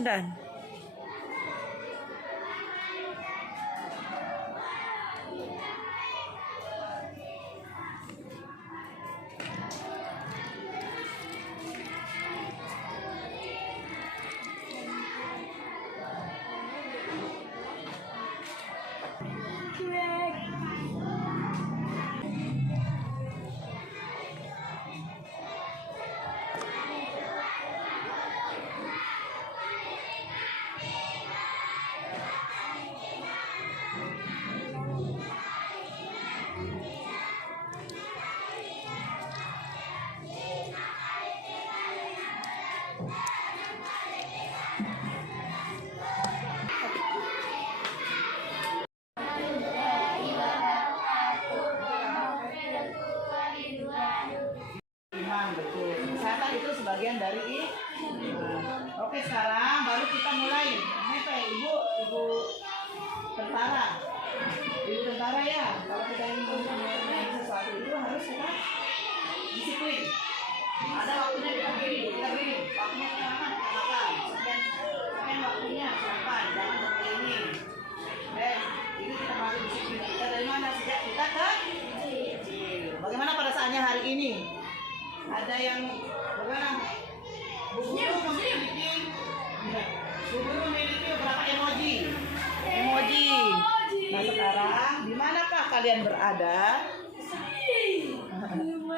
Dan betul. Kesehatan itu sebagian dari oke, sekarang baru kita mulai. Ini apa ya, ibu tentara. Ibu tentara ya. Kalau kita ingin mempunyai sesuatu itu harus kita disiplin. Ada waktunya kita berdiri. Waktunya kita makan, kita makan. Sekian waktunya silakan. Jangan seperti ini. Ini kita harus disiplin. Kita dari mana sejak kita kecil. Bagaimana pada saatnya hari ini? Ada yang bagaimana? Bu Guru memiliki beberapa emoji. Nah sekarang di manakah kalian berada? Bu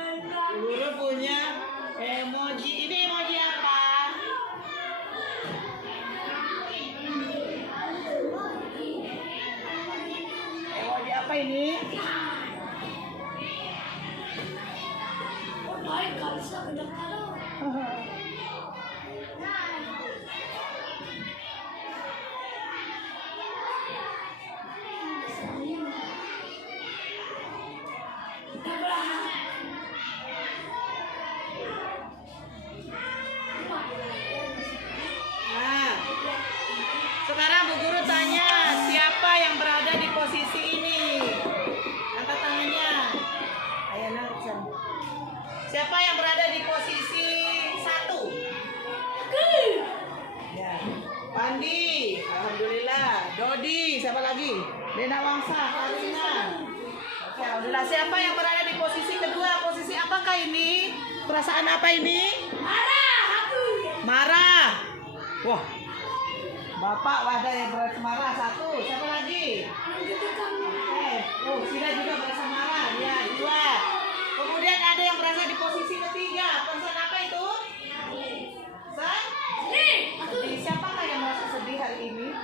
Guru punya emoji. Ini emoji apa? Emoji apa ini? Sekarang Bu Guru tanya, siapa yang berada di posisi ini? Angkat tangannya. Ayo naik. Siapa yang berada di posisi 1? Ya. Pandi, alhamdulillah. Dodi, siapa lagi? Dena Wangsa, Karina. Oke, alhamdulillah. Siapa yang berada di posisi kedua? Posisi apakah ini? Perasaan apa ini? Marah. Wah. Bapak ada yang berasa marah 1. Siapa lagi? Sila juga berasa marah. Ya, 2. Kemudian ada yang berasa di posisi ketiga. Perasaan apa itu? Sedih. Siapakah yang merasa sedih hari ini?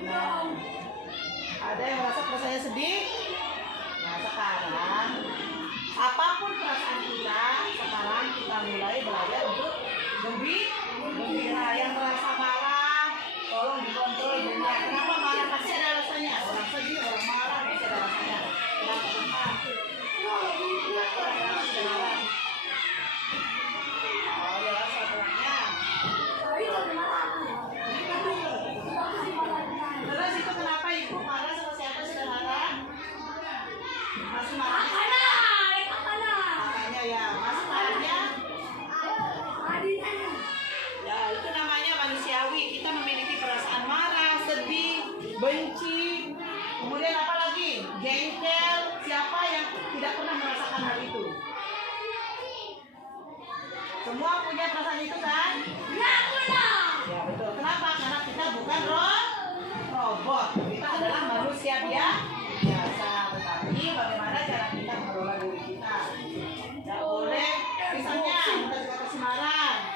Nah, ada yang merasa perasaannya sedih? Nah, sekarang apapun perasaan kita, sekarang kita mulai belajar untuk gembira. Yang merasa marah, tolong dikontrol dunia. Kenapa marah? Pasti ada alasannya. Orang sedih, orang marah, pasti ada alasannya. Kenapa? Oh, ya, alasannya. Semua punya perasaan itu kan? Ya betul. Kenapa? Karena kita bukan robot. Kita adalah manusia biasa. Tetapi bagaimana cara kita mengelola diri kita? Tidak boleh. Misalnya kita juga kesemarang.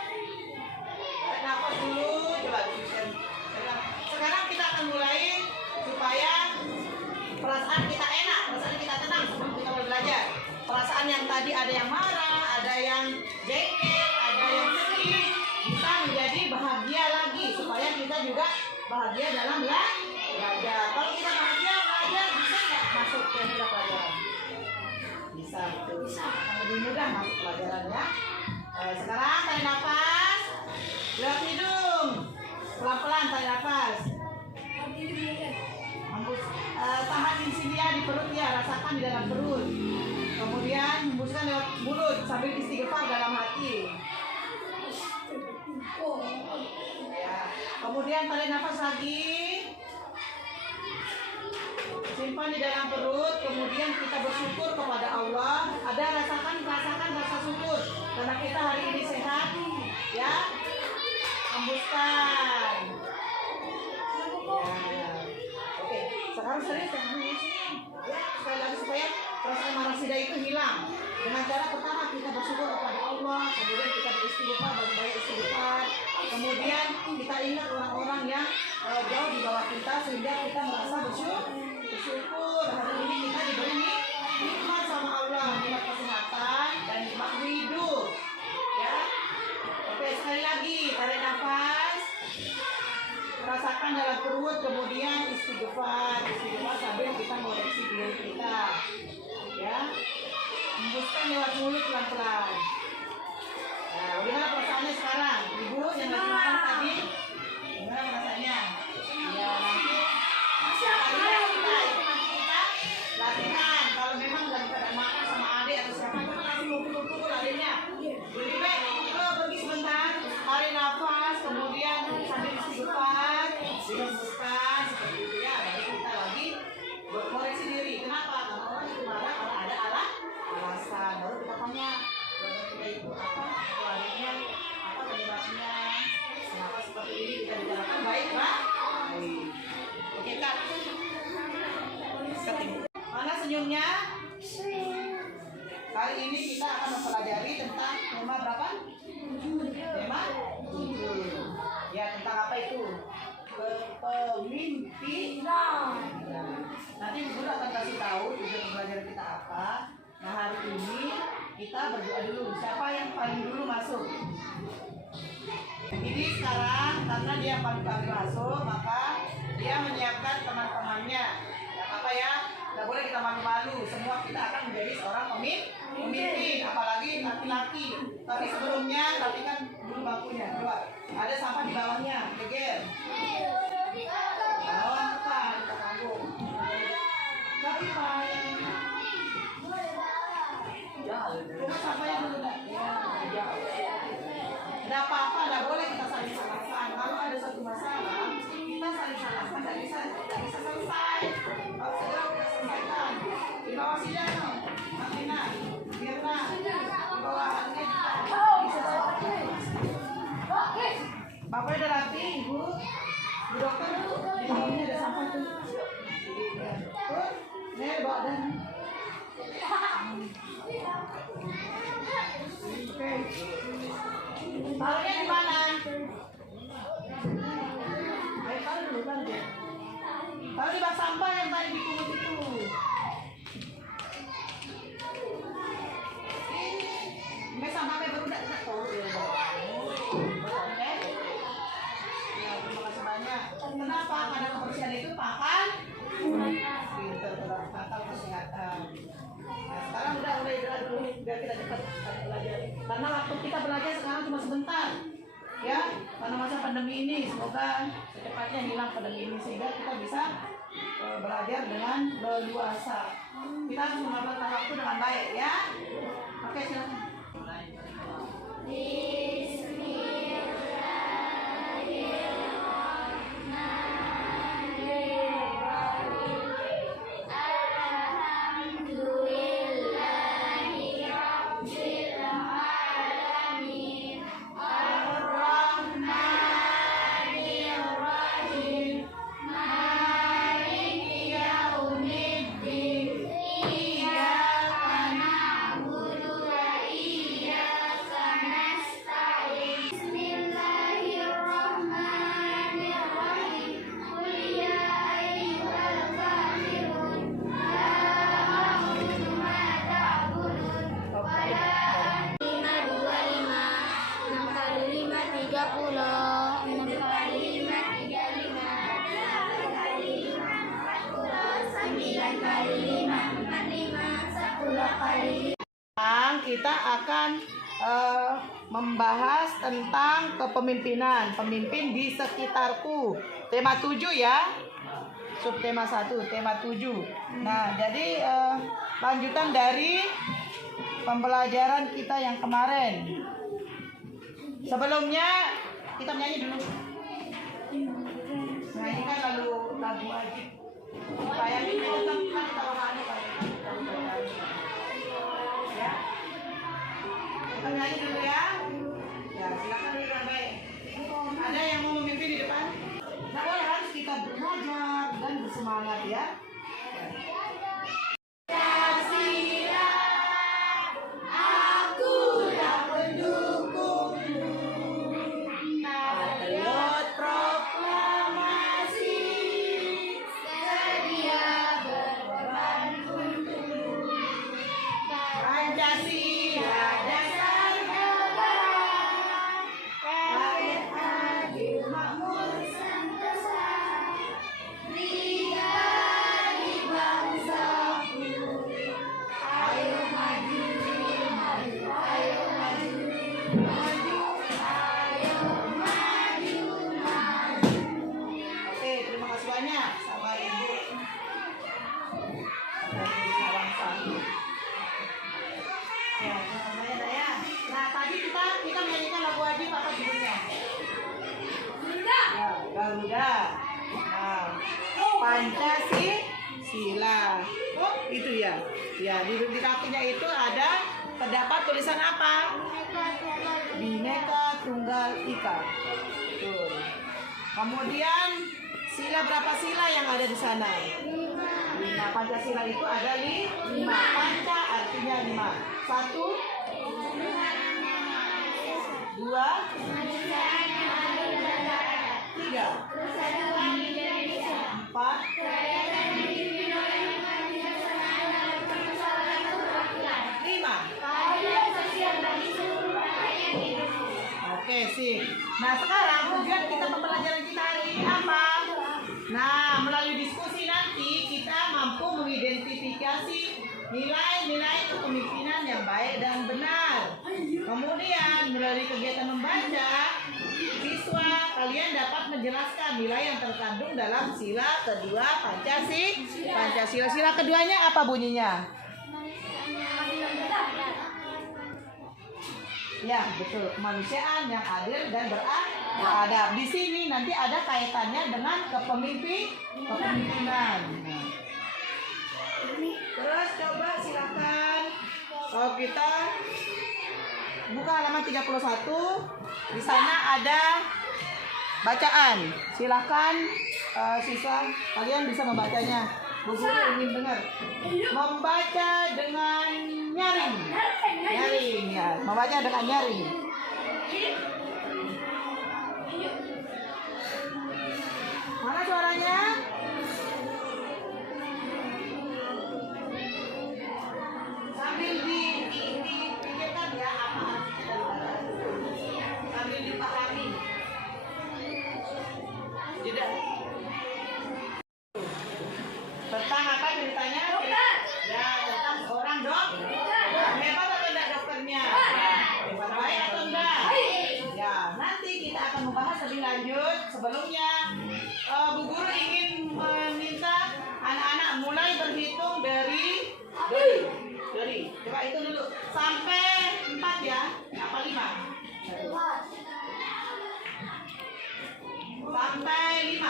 Tarik nafas dulu. Coba. Sekarang kita akan mulai supaya perasaan kita enak, perasaan kita tenang sebelum kita belajar. Perasaan yang tadi ada yang marah, ada yang jengkel, ada yang sedih, bisa menjadi bahagia lagi supaya kita juga bahagia dalam belajar. Kalau kita bahagia belajar, bisa nggak masuk ke pelajaran? Bisa, betul. Bisa. Lebih mudah masuk pelajaran ya. Sekarang tarik nafas, lewat hidung, pelan-pelan tarik nafas. Tahan di sini ya, di perut ya, rasakan di dalam perut. Kemudian hembuskan lewat mulut sambil istighfar dalam hati. Ya. Kemudian tarik nafas lagi, simpan di dalam perut. Kemudian kita bersyukur kepada Allah. Ada rasakan rasa syukur karena kita hari ini sehat. Ya, hembuskan. Ya. Oke, sekarang serius ya, sekali lagi supaya perasaan marah sida itu hilang. Dengan cara pertama kita bersyukur kepada Allah, kemudian kita beristighfar, banyak istighfar, kemudian kita ingat orang-orang yang jauh di bawah kita sehingga kita merasa bersyukur. Hari ini kita diberi nikmat sama Allah, nikmat kesehatan dan nikmat hidup. Ya, oke sekali lagi tarik nafas. Rasakan dalam perut, kemudian istighfar sambil kita mengoreksi diri kita. Ya, hembuskan lewat mulut pelan-pelan. Nah, bagaimana perasaannya sekarang? Ibu yang lagi makan tadi, gimana perasaannya? Ya, nanti kita latihan. Kalau memang nggak bisa makan sama adik atau siapa, cuma langsung ngumpul-ngumpul larinya. Lebih baik kalau pergi sebentar, tarik nafas, kemudian sambil istighfar, dihembuskan seperti itu ya. Baru kita lagi koreksi diri. Kenapa? Karena orang itu marah karena ada alasan. Baru kita tanya, kita itu apa? Keluarnya apa penyebabnya? Kenapa seperti ini? Kita bicarakan baik, Pak. Baik. Oke, Kak. Mana senyumnya? Kali ini kita akan mempelajari tentang tema berapa? Tema 7. Ya, tentang apa itu? Kepemimpinan. Nanti Guru akan kasih tahu tujuan pembelajaran kita apa. Nah, hari ini kita berdoa dulu. Siapa yang paling dulu masuk? Ini sekarang karena dia paling masuk, maka dia menyiapkan teman-temannya. Ya apa ya? Tidak boleh kita malu-malu. Semua kita akan menjadi seorang pemimpin, apalagi laki-laki. Tapi sebelumnya rapikan dulu bangkunya. Coba. Ada sampah di bawahnya. Geger. Bawah tekan, kita tanggung. Tapi Pak. Coba sampahnya dulu dah. Ya. Tidak apa-apa, tidak boleh kita saling salahkan. Kalau ada satu masalah, kita saling salahkan, tidak bisa selesai. Kalau segera kita selesaikan. Di bawah sini no, Martina, Mirna, di bawah Andi, bisa selesai. Bapak udah rapi, Ibu. Bu dokter, di bawahnya ada sampah tuh. Tuh, nih bawa dan. Oke. Taruhnya di mana? Ayo taruh dulu, taruh deh. Taruh di bak sampah yang tadi dipungut itu. Ini sampah kayak baru tidak tahu ya. Oke. Ya, terima kasih banyak. Kenapa? Karena kebersihan itu pakan. Pinter, bakal kesehatan. Nah, sekarang udah dulu biar kita cepat belajar. Karena waktu kita belajar sekarang cuma sebentar, ya. Karena masa pandemi ini, semoga secepatnya hilang pandemi ini sehingga kita bisa belajar dengan leluasa. Kita harus memanfaatkan waktu dengan baik, ya. Oke, silakan. kali 5. 4, 5, 10 kali 5. Kita akan membahas tentang kepemimpinan, pemimpin di sekitarku. Tema 7 ya. Subtema 1, tema 7. Nah, jadi lanjutan dari pembelajaran kita yang kemarin. Sebelumnya kita menyanyi dulu. Nyanyikan lalu lagu wajib. Supaya kita tetap tawahannya ya. Kita nyanyi dulu ya. Ya, silakan dulu baik. Ada yang mau memimpin di depan? Nah, boleh, harus kita belajar dan bersemangat ya. Garuda. Nah, Pancasila. Oh, itu ya. Ya, di kakinya itu ada terdapat tulisan apa? Bhinneka Tunggal Ika. Tuh. Kemudian sila, berapa sila yang ada di sana? 5. Pancasila itu ada 5. Panca artinya 5. 1, 2, 3, 4, 5. Oke, sip. Nah, sekarang tujuan kita pembelajaran kita hari ini apa? Nah, melalui diskusi nanti kita mampu mengidentifikasi nilai-nilai kepemimpinan yang baik dan benar. Kemudian melalui kegiatan membaca, siswa kalian dapat menjelaskan nilai yang terkandung dalam sila kedua Pancasila. Sila keduanya apa bunyinya? Ya, betul. Kemanusiaan yang adil dan beradab. Di sini nanti ada kaitannya dengan kepemimpinan. Nah. Terus coba silakan. Kalau kita buka halaman 31, di sana ada bacaan. Silakan siswa kalian bisa membacanya. Bu guru ingin dengar. Membaca dengan nyaring. Nyaring ya, membaca dengan nyaring. Mana suaranya? Sambil dipikirkan ya apa artinya dari sambil dipahami. Tidak. Tentang apa ceritanya? Ya, tentang seorang dokter. Hebat atau enggak dokternya? Hebat, baik atau enggak? Ya, nanti kita akan membahas lebih lanjut. Sebelumnya, Bu Guru ingin meminta anak-anak mulai berhitung dari coba itu dulu sampai 4 ya, apa 5? Sampai 5.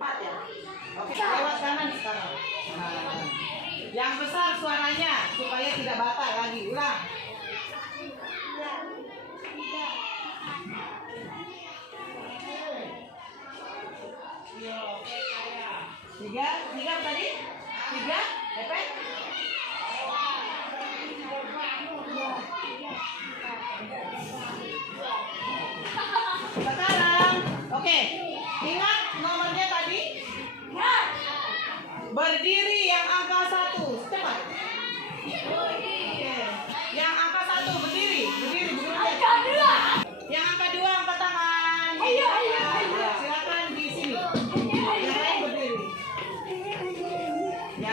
4 ya. Oke, lewat kanan sekarang. Nah, yang besar suaranya supaya tidak batal lagi. Ulang. 3 tadi? 3, efek? Sekarang, oke. Ingat nomornya tadi? Berdiri yang angka 1, cepat. Oke. Yang angka 1 berdiri. Yang angka 2 angkat tangan. Silakan di sini. Yang lain berdiri. Ya,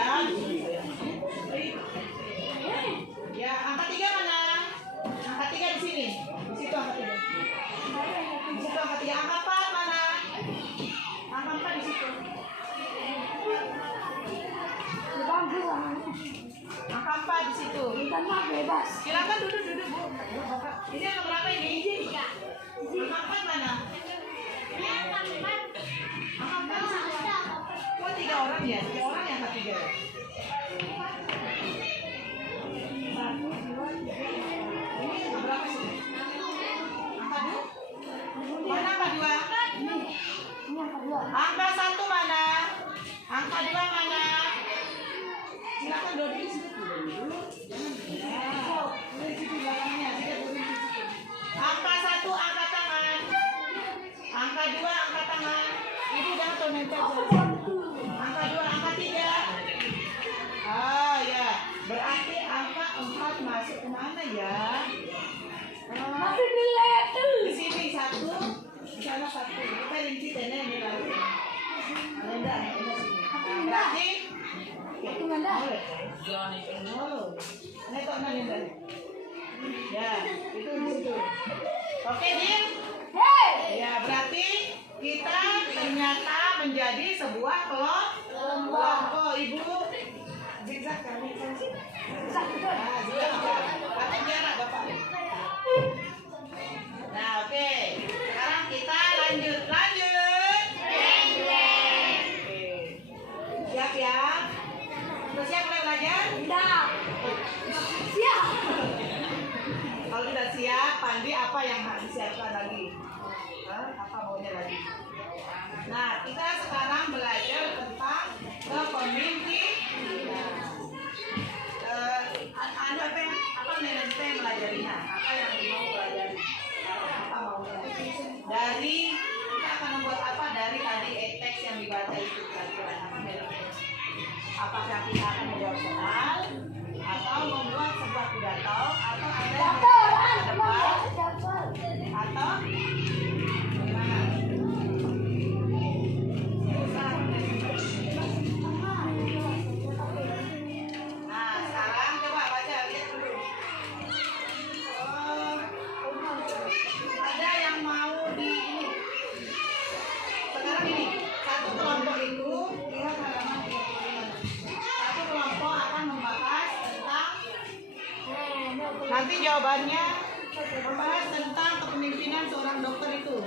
bebas. Silakan duduk Bu. Ini yang berapa ini? Angka 4 mana? Angka 4. Oh 3 orang ya? 3 orang yang angka 3 ya? 1, 2, 3. Ini angka berapa sih? Angka 2? Mana angka 2? Angka 1 mana? Angka 2 mana? Silakan duduk di situ dulu. Angka 1 angkat tangan. Angka 2 angkat tangan. Ibu jangan tuh nempel. Angka 2 angka 3. Oh ya, berarti angka 4 masuk ke mana ya? Di sini 1, di sana 1. Kita rinci tene ini lalu. Ada sini. Berarti ini kok nanda. Ya, itu di situ. Oke, Din? Ya, berarti kita ternyata menjadi sebuah kelompok. Ibu zigzag kan? Nah, zigzag. Pakai jarak, Bapak. Nah, oke. Sekarang kita lanjut. Oke. Siap ya? Sudah siap mulai belajar? Siap. Kalau tidak siap, Pandi apa yang harus disiapkan lagi? Apa maunya lagi? Nah, kita sekarang belajar tentang kepemimpinan. Apa nanti melajarinya? Apa yang mau pelajari? Apa maunya? Dari kita akan membuat apa dari tadi teks yang dibaca itu pelajaran apa dari apakah kita akan menjawab soal atau membuat sebuah pidato atau ada yang atau gimana? Nah, sekarang coba baca lihat dulu. Ada yang mau di ini. Sekarang ini satu kelompok itu lihat halaman 35. Satu kelompok akan membahas tentang nanti jawabannya membahas tentang kepemimpinan seorang dokter itu.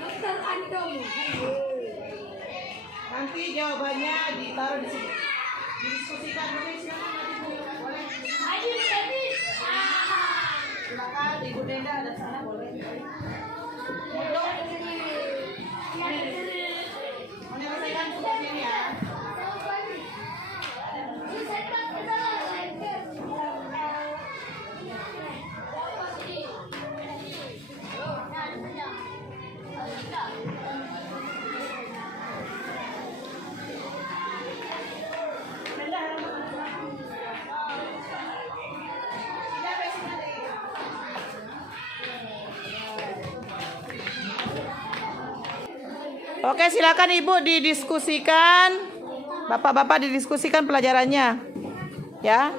Dokter Andong. Nanti jawabannya ditaruh di sini. Didiskusikan dulu silakan nanti boleh. Silakan Ibu Denda ada sana boleh. Menyelesaikan tugas ini ya. Oke, silakan Ibu didiskusikan. Bapak-bapak didiskusikan pelajarannya. Ya.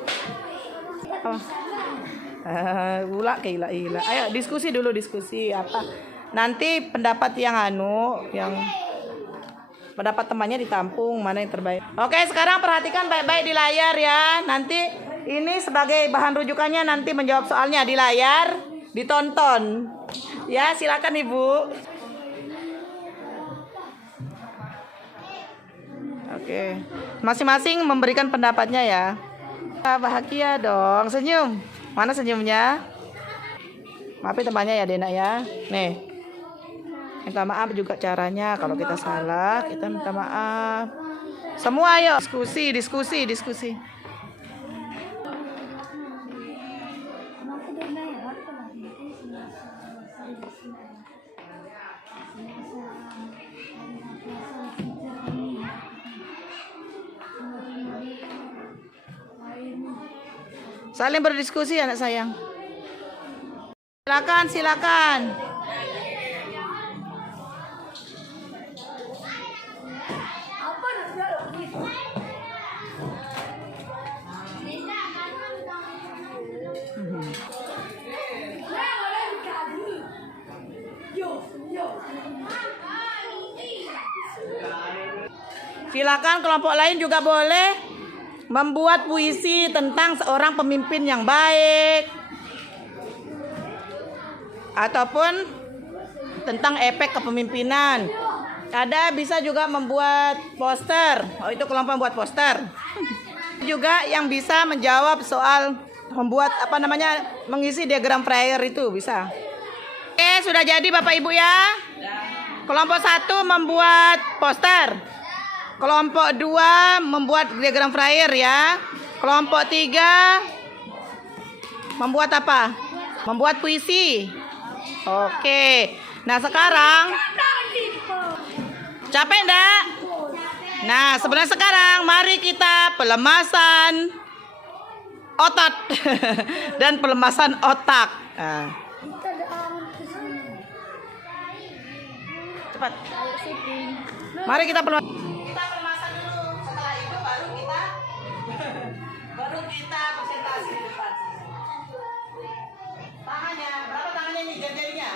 Ula gila. Ayo diskusi dulu apa. Nanti pendapat yang pendapat temannya ditampung mana yang terbaik. Oke, sekarang perhatikan baik-baik di layar ya. Nanti ini sebagai bahan rujukannya nanti menjawab soalnya di layar, ditonton. Ya, silakan Ibu. Oke, masing-masing memberikan pendapatnya ya. Bahagia dong, senyum. Mana senyumnya? Maafin temannya ya Dena ya. Nih, minta maaf juga caranya. Kalau kita salah, kita minta maaf. Semua ayo diskusi. Saling berdiskusi anak sayang. Silakan. Silakan kelompok lain juga boleh membuat puisi tentang seorang pemimpin yang baik ataupun tentang efek kepemimpinan. Ada bisa juga membuat poster. Oh, itu kelompok membuat poster. Juga yang bisa menjawab soal membuat mengisi diagram Freire itu bisa. Oke, sudah jadi Bapak Ibu ya. Kelompok 1 membuat poster. Kelompok 2 membuat diagram Freire ya. Kelompok 3 membuat apa? Membuat puisi. Oke. Nah, sekarang capek enggak? Nah, sebenarnya sekarang mari kita pelemasan otot dan pelemasan otak. Nah. Cepat. Mari kita pelemasan dulu. Setelah itu baru kita presentasi di depan. Tangannya, berapa tangannya nih jari-jarinya?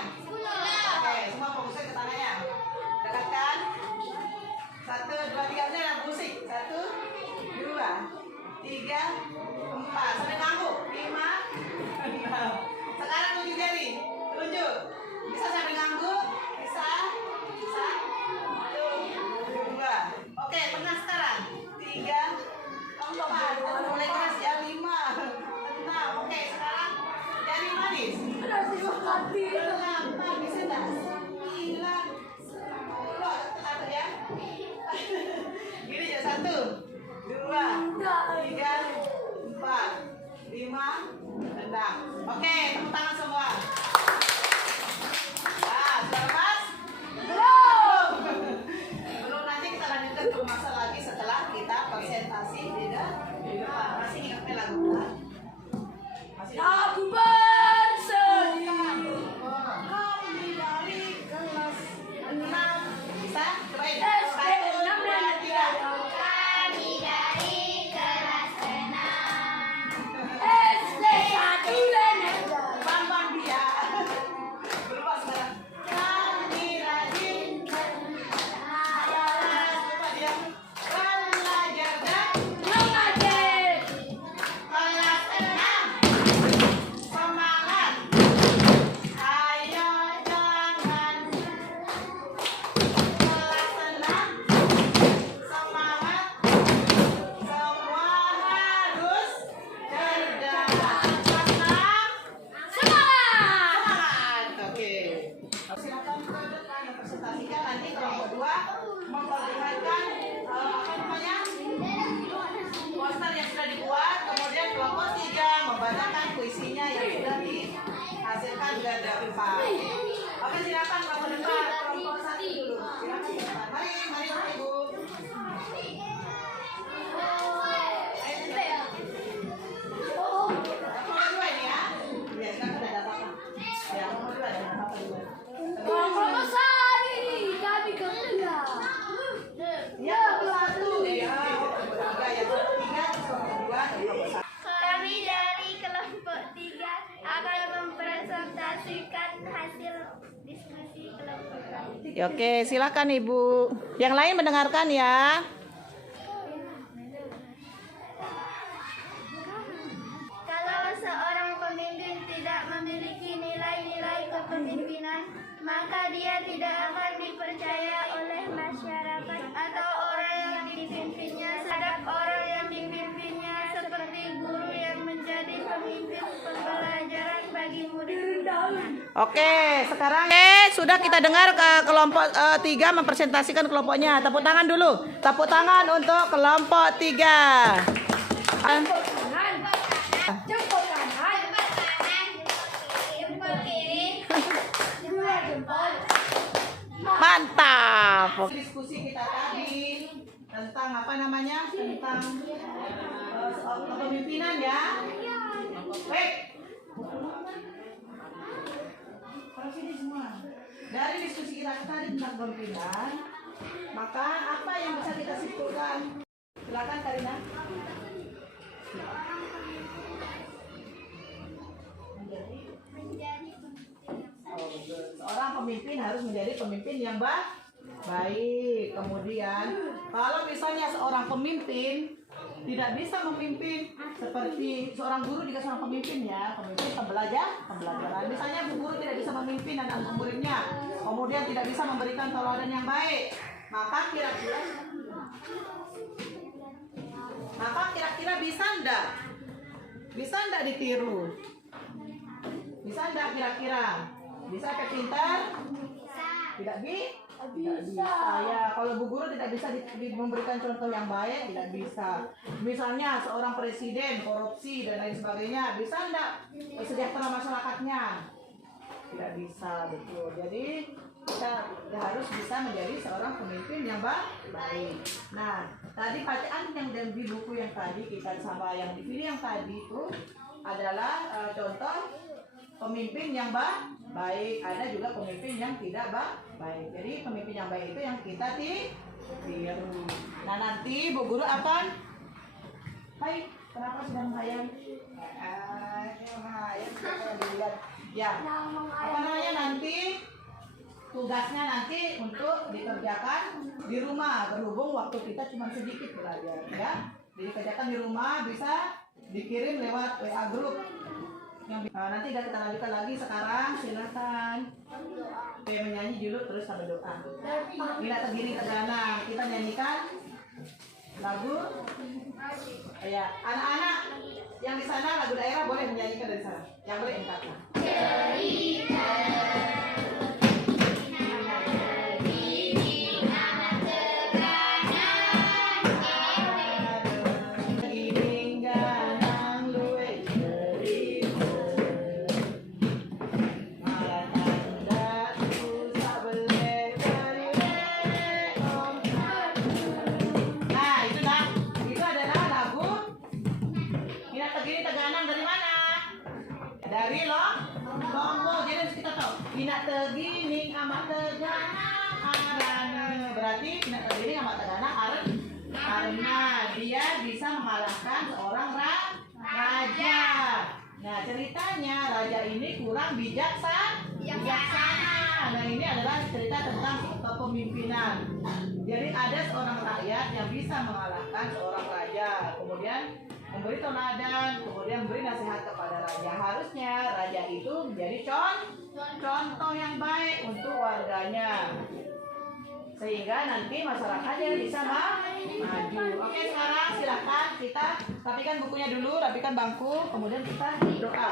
Oke, semua fokusnya ke tangannya. Dekatkan. 1, 2, 3, ini ada musik. 1, 2, 3, 4. Sampai ngangguk. 5, 6. Sekarang tunjuk jari. Tunjuk. Bisa sampai ngangguk? Bisa. 1, 2. Oke, pernah sekarang. 3, 4. Mulai keras ya. 5, 6. Oke, sekarang jari manis. 6, bisa dah. 9. Satu ya. Gini ya. 1, 2, 3, 4, 5, 6. Oke, tepuk tangan semua. Nah, sudah lepas? Belum. Belum, nanti kita lanjutkan pelemasan lagi setelah kita presentasi di depan. Masih ingatnya lagu kan? Masih lagu bersedih. Kami dari kelas 6. Bisa? Cobain. 1, 2, 3. Kami dari kelas 6 SD 1 Bambang dia. Berubah sekarang. Kami rajin coba dia. Belajar dan mengajar. kelas 6. Semangat. Ayo jangan. Kelas 6. Semangat. Semua harus cerdas. Kelas 6. Semangat. Oke. Silakan ke depan dan presentasikan. Nanti kelompok 2 memperlihatkan poster yang sudah dibuat. Kemudian kelompok 3 membacakan puisinya yang sudah dihasilkan dari Pak. Oke, silakan kelompok depan. Kelompok 1 dulu. Silakan depan. Mari Bapak Ibu. Kelompok 2 ini ya. Ya, sekarang sudah ada apa-apa. Ya, kelompok 2 ada apa-apa juga. Kami kerja. Ya, kelompok 1. Ya, kelompok 3 ya. Kelompok 3 terus kelompok 2 dan kelompok 1. Kami dari kelompok 3 akan mempresentasikan hasil diskusi kelompok kami. Oke, silakan Ibu. Yang lain mendengarkan ya. Kalau seorang pemimpin tidak memiliki nilai-nilai kepemimpinan, maka dia tidak akan dipercaya oleh masyarakat atau orang yang dipimpinnya terhadap orang yang dipimpinnya, seperti guru yang menjadi pemimpin pembelajaran bagi murid-mudiknya. Oke, sekarang sudah kita dengar ke kelompok 3 mempresentasikan kelompoknya. Tepuk tangan dulu. Tepuk tangan untuk kelompok 3. Jempol kanan, jempol kiri, dua jempol. Mantap. Diskusi kita tadi tentang tentang kepemimpinan ya. Baik. Sini semua. Dari diskusi kita tadi tentang kepemimpinan, maka apa yang bisa kita simpulkan? Silakan Karina. Seorang pemimpin harus menjadi pemimpin yang baik. Kemudian, kalau misalnya seorang pemimpin tidak bisa memimpin seperti seorang guru juga seorang pemimpin ya, pemimpin pembelajaran. Misalnya bu guru tidak bisa memimpin anak muridnya, kemudian tidak bisa memberikan teladan yang baik, maka kira-kira bisa ndak ditiru? Bisa ndak kira-kira? Bisa kayak pintar? Tidak bisa ya. Kalau bu guru tidak bisa memberikan contoh yang baik, tidak bisa. Misalnya seorang presiden korupsi dan lain sebagainya, bisa enggak sejahtera masyarakatnya? Tidak bisa, betul. Jadi kita harus bisa menjadi seorang pemimpin yang baik. Nah, tadi bacaan yang di buku yang tadi kita sama yang di sini yang tadi itu adalah contoh pemimpin yang baik. Ada juga pemimpin yang tidak baik. Jadi pemimpin yang baik itu yang kita tiru. Nah nanti bu guru akan, hai kenapa sedang menghayal? Ya, apa namanya nanti tugasnya nanti untuk dikerjakan di rumah, berhubung waktu kita cuma sedikit belajar ya. Jadi kerjakan di rumah, bisa dikirim lewat WA group. Nanti kita lanjutkan lagi. Sekarang silakan menyanyi dulu terus sambil doa. Bila terdiri terganang, kita nyanyikan lagu ya. Anak-anak yang di sana lagu daerah boleh menyanyikan dari sana, yang boleh angkatlah. Dari lombok. Jadi harus kita tahu Ina tegining amat teganang arana. Berarti Ina tegining amat teganang karena dia bisa mengalahkan seorang raja. Nah ceritanya raja ini kurang bijaksana. Nah ini adalah cerita tentang kepemimpinan. Jadi ada seorang rakyat yang bisa mengalahkan seorang raja, kemudian memberi teladan, kemudian memberi nasihat kepada raja. Harusnya raja itu menjadi contoh yang baik untuk warganya, sehingga nanti masyarakatnya bisa maju. Oke, sekarang silakan kita rapikan bukunya dulu, rapikan bangku, kemudian kita doa.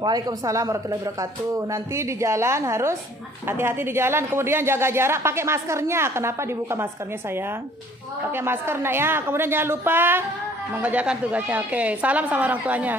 Waalaikumsalam warahmatullahi wabarakatuh. Nanti di jalan harus hati-hati di jalan. Kemudian jaga jarak, pakai maskernya. Kenapa dibuka maskernya sayang? Pakai masker nak ya. Kemudian jangan lupa mengerjakan tugasnya. Oke, salam sama orang tuanya.